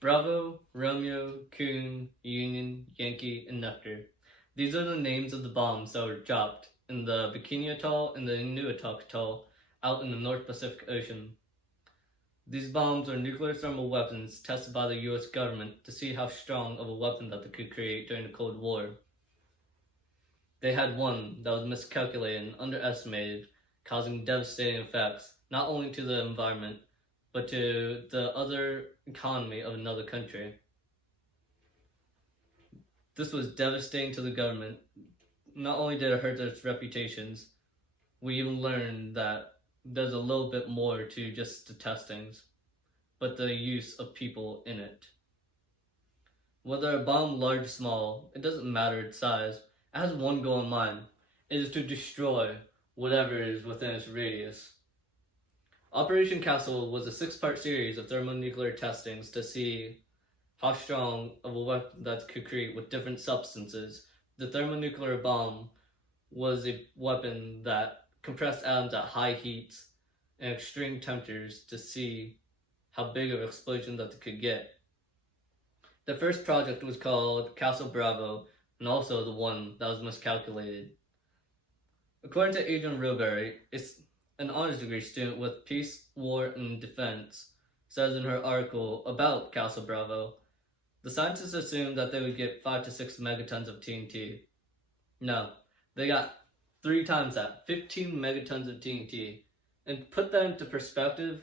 Bravo, Romeo, Coon, Union, Yankee, and Nectar. These are the names of the bombs that were dropped in the Bikini Atoll and the Inuitok Atoll out in the North Pacific Ocean. These bombs are nuclear thermal weapons tested by the US government to see how strong of a weapon that they could create during the Cold War. They had one that was miscalculated and underestimated, causing devastating effects not only to the environment, but to the other economy of another country. This was devastating to the government. Not only did it hurt its reputations, we even learned that there's a little bit more to just the testings, but the use of people in it. Whether a bomb large or small, it doesn't matter its size. It has one goal in mind. It is to destroy whatever is within its radius. Operation Castle was a 6-part series of thermonuclear testings to see how strong of a weapon that could create with different substances. The thermonuclear bomb was a weapon that compressed atoms at high heats and extreme temperatures to see how big of an explosion that they could get. The first project was called Castle Bravo, and also the one that was miscalculated. According to Adrian Roberry, an honors degree student with Peace, War, and Defense, says in her article about Castle Bravo, the scientists assumed that they would get 5 to 6 megatons of TNT. No, they got 3 times that, 15 megatons of TNT. And put that into perspective,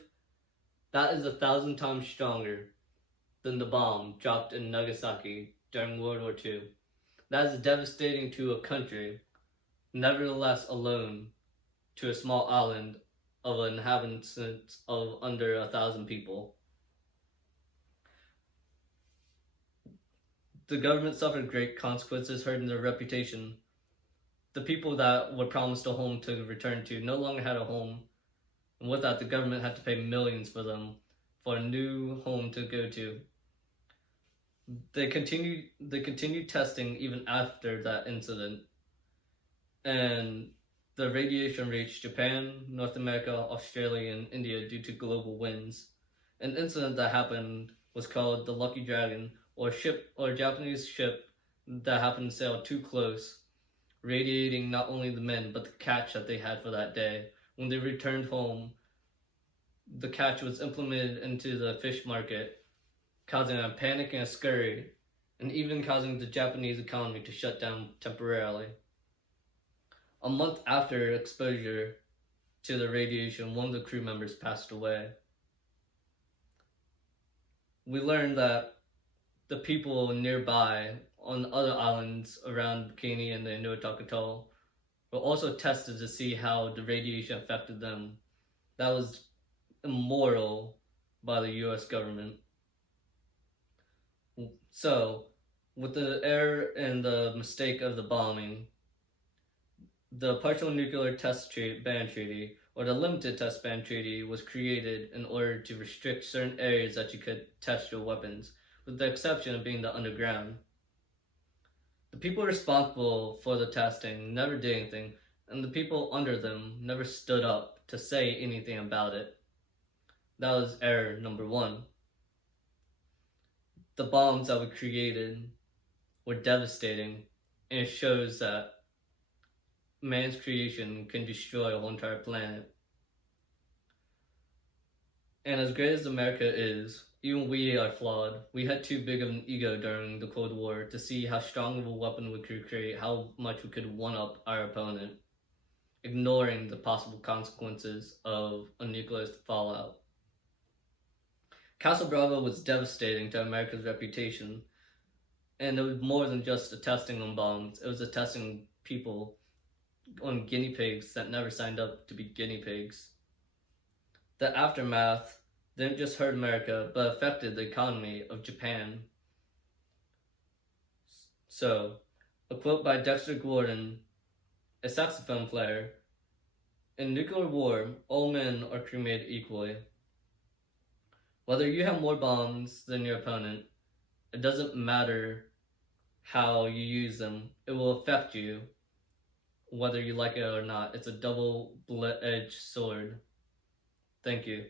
that is 1,000 times stronger than the bomb dropped in Nagasaki during World War II. That is devastating to a country, nevertheless alone, to a small island of inhabitants of under 1,000 people. The government suffered great consequences, hurting their reputation. The people that were promised a home to return to no longer had a home, and with that, the government had to pay millions for them for a new home to go to. They continued testing even after that incident, and the radiation reached Japan, North America, Australia, and India due to global winds. An incident that happened was called the Lucky Dragon, or a Japanese ship that happened to sail too close, radiating not only the men but the catch that they had for that day. When they returned home, the catch was implemented into the fish market, causing a panic and a scurry, and even causing the Japanese economy to shut down temporarily. A month after exposure to the radiation, one of the crew members passed away. We learned that the people nearby on other islands around Bikini and the Inuitok Atoll were also tested to see how the radiation affected them. That was immoral by the US government. So, with the error and the mistake of the bombing, the Partial Nuclear Test Ban Treaty, or the Limited Test Ban Treaty, was created in order to restrict certain areas that you could test your weapons, with the exception of being the underground. The people responsible for the testing never did anything, and the people under them never stood up to say anything about it. That was error number 1. The bombs that were created were devastating, and it shows that man's creation can destroy a whole entire planet. And as great as America is, even we are flawed. We had too big of an ego during the Cold War to see how strong of a weapon we could create, how much we could one-up our opponent, ignoring the possible consequences of a nuclear fallout. Castle Bravo was devastating to America's reputation, and it was more than just a testing on bombs. It was a testing people on guinea pigs that never signed up to be guinea pigs. The aftermath didn't just hurt America, but affected the economy of Japan. So, a quote by Dexter Gordon, a saxophone player: "In nuclear war, all men are cremated equally. Whether you have more bombs than your opponent, it doesn't matter how you use them. It will affect you, whether you like it or not. It's a double-edged sword." Thank you.